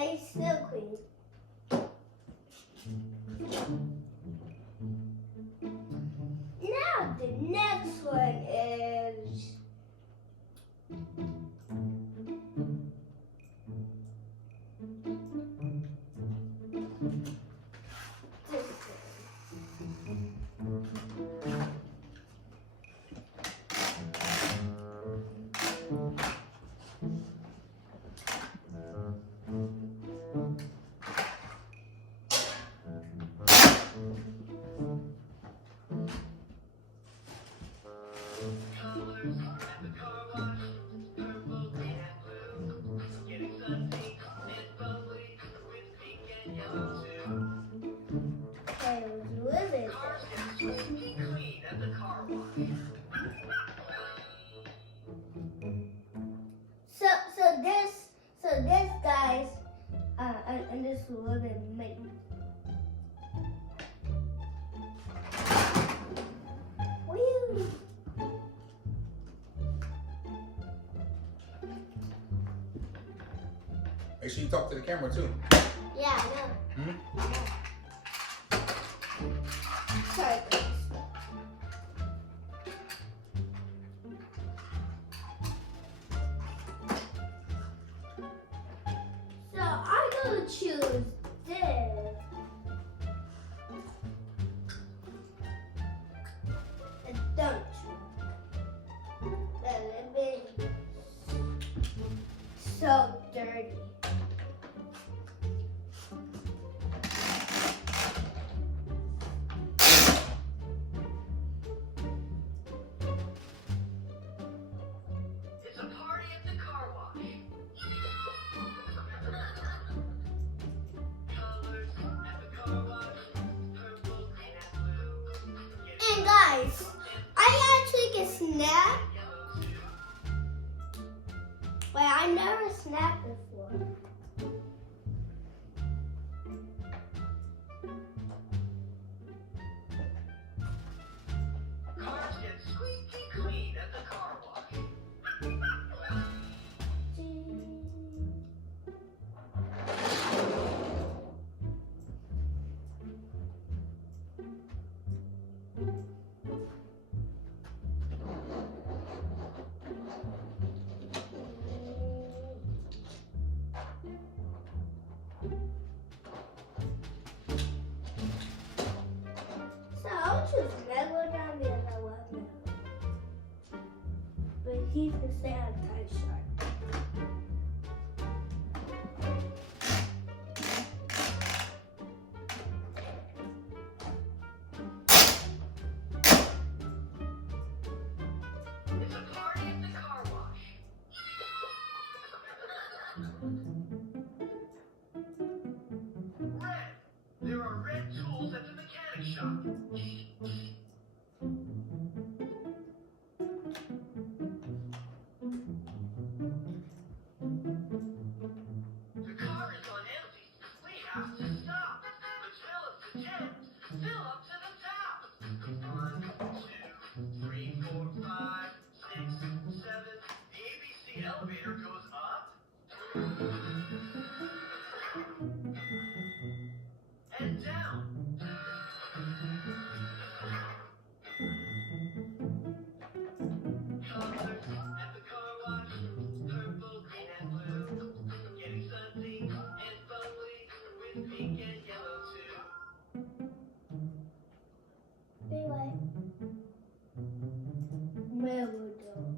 it's still clean. Now the next one is this So this guys and this wooden mate. Woo! Make sure you talk to the camera too. Yeah, I know. Sorry, guys. So I'm gonna choose this. And don't a little bit so dirty. It's a party at the car wash. Colors at the car wash. Purple and blue. And guys, I actually can snap, but I never snapped before. Cars get squeaky clean at the car wash. So I'll choose Megalodon because I love Megalodon. But he's the same type shark. It's a party at the car wash. Red. There are red tools at the mechanic shop. The car is on empty. We have to stop. Which fill up to 10. Fill up to the top. 1, 2, 3, 4, 5, 6, 7. The ABC elevator goes up and down. Colors at the car wash. Purple, green, and blue. Getting sudsy and bubbly with pink and yellow too. Anyway. Megalodon.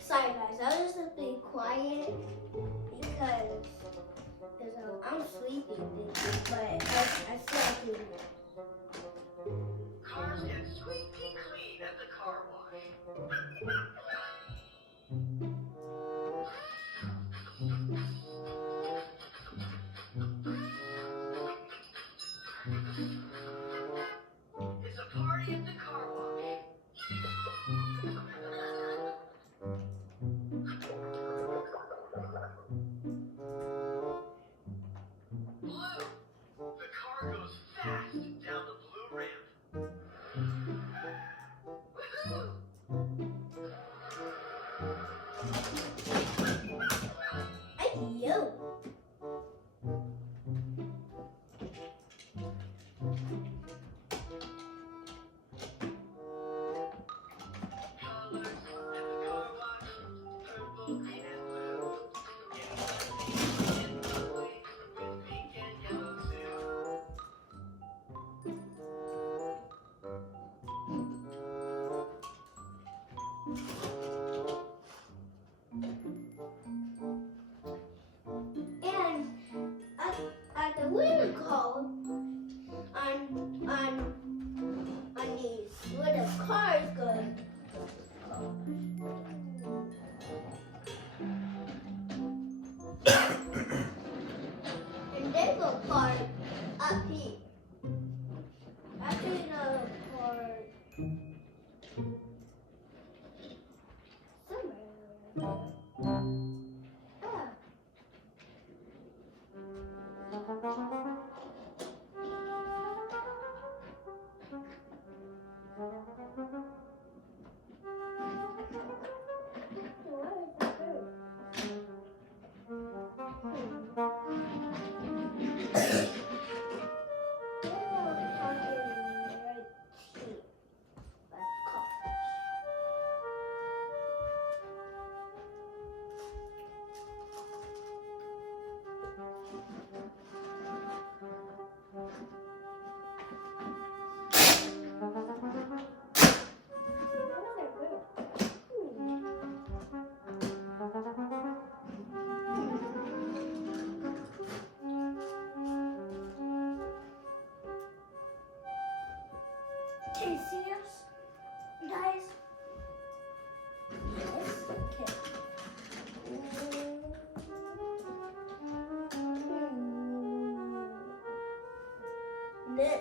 Sorry guys, I was just be quiet because I'm sleepy, but I still do. Cars get squeaky clean at the car wash. It's a party at the car wash. purple, green, and blue. Getting sunny and bubbly with pink and yellow too. And at the winter cold on these where the cars go. And they go park up here. After the park somewhere. Ah. Can you see us, guys? Yes. Okay.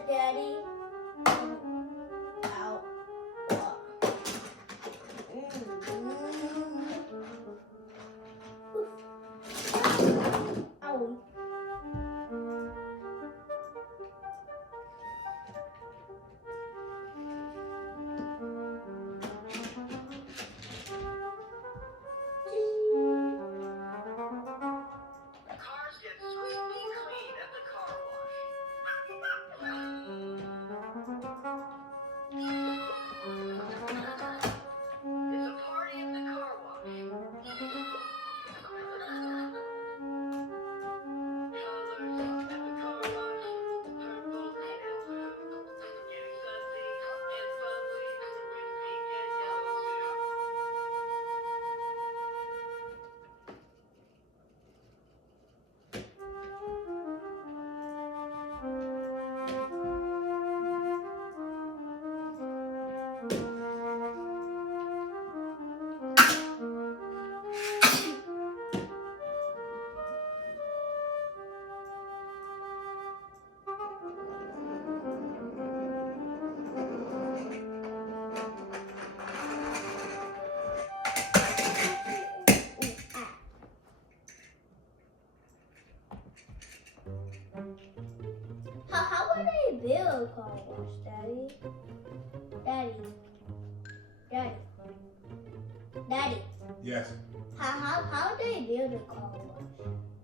Daddy. Out. Ow. Cars get squeaky clean at the car wash. It's a party at the car wash. Colors at the car wash. Purple, green, and blue. Getting sunny and bubbly with pink and yellow too. How would they build a car wash, Daddy? Daddy. Yes. How do they build a car wash?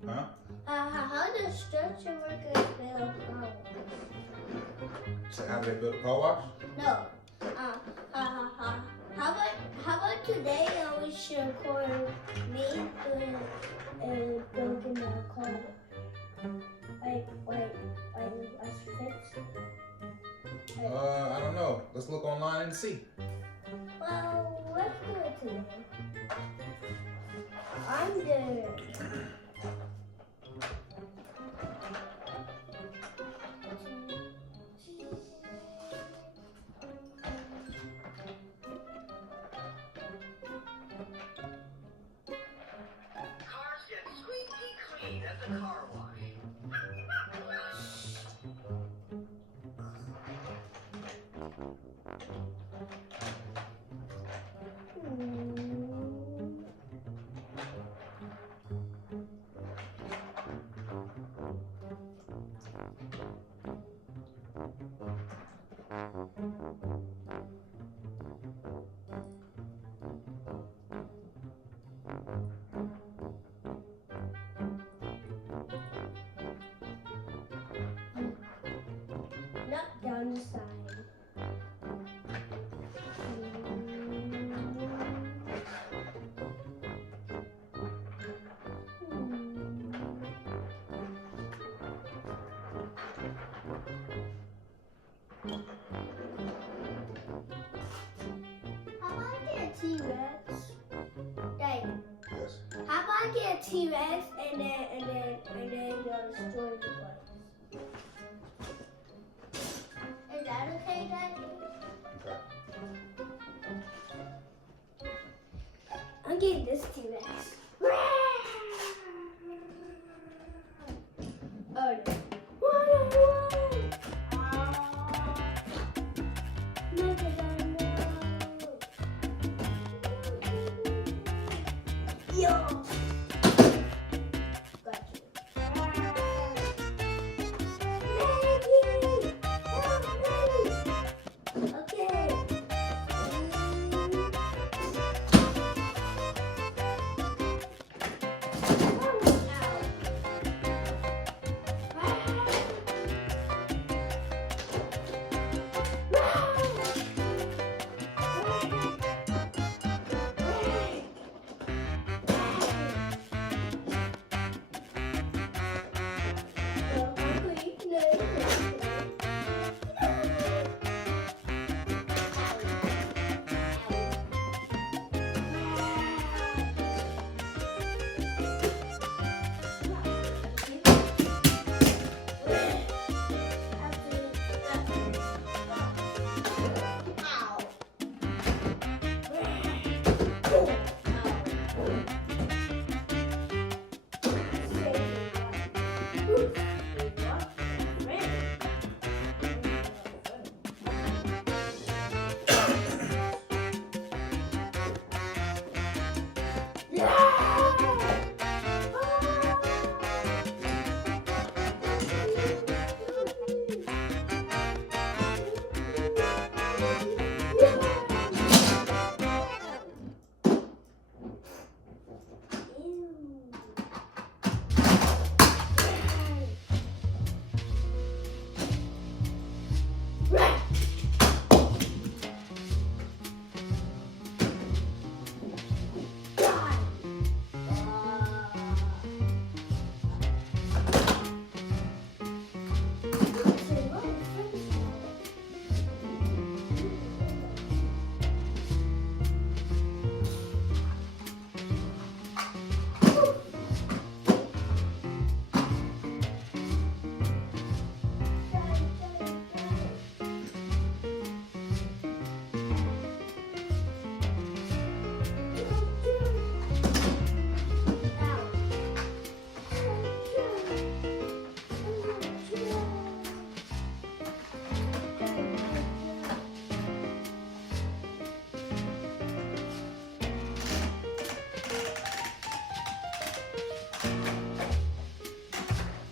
Huh? How does structure workers build a car wash? So how do they build a car wash? No. How about today we should record me building a car wash? Wait, let's fix it. I don't know. Let's look online and see. Well, let's do it today. I'm doing it. Cars get squeaky clean at the car wash. Not down the side. get a T-Rex and then you'll destroy the place. Is that okay, Daddy? Okay. I'm getting this T-Rex. Oh no. Yo. Got you. Okay.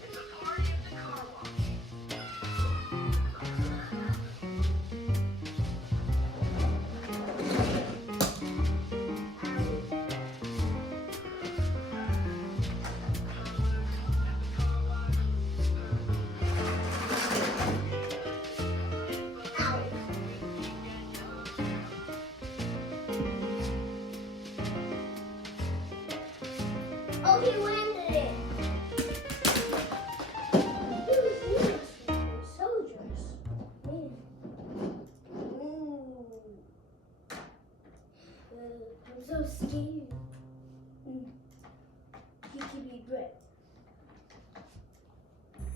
It's a party at the car wash. Oh, he landed it. Soldiers. I'm so scared.